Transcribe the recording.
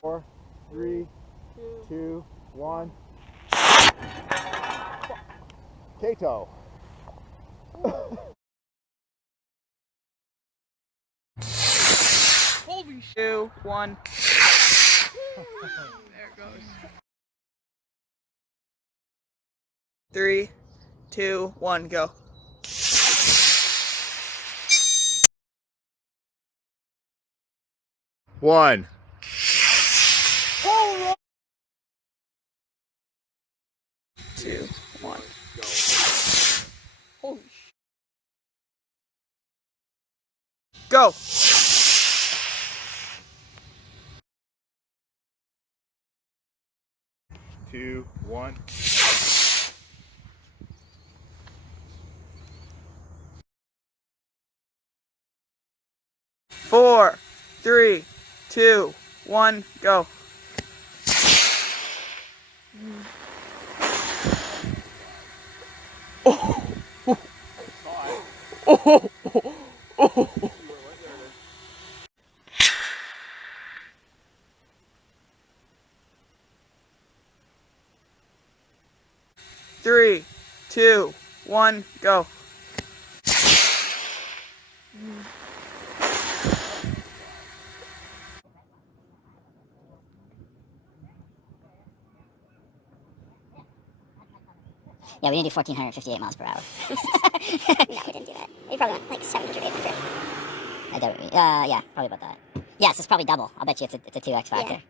Four, three, two, one. Kato. Holy shit. 2, 1. There it goes. 3, 2, 1, go. One. Oh, 2, 1. Holy shit. Go. 2, 1. 4, 3, 2, 1, go. Oh. Oh. Oh. 3, 2, 1, go. Yeah, we didn't do 1,458 miles per hour. No, we didn't do that. We probably went like 700, 800. Yeah, probably about that. Yes, it's probably double. I'll bet you it's a 2x factor. Yeah.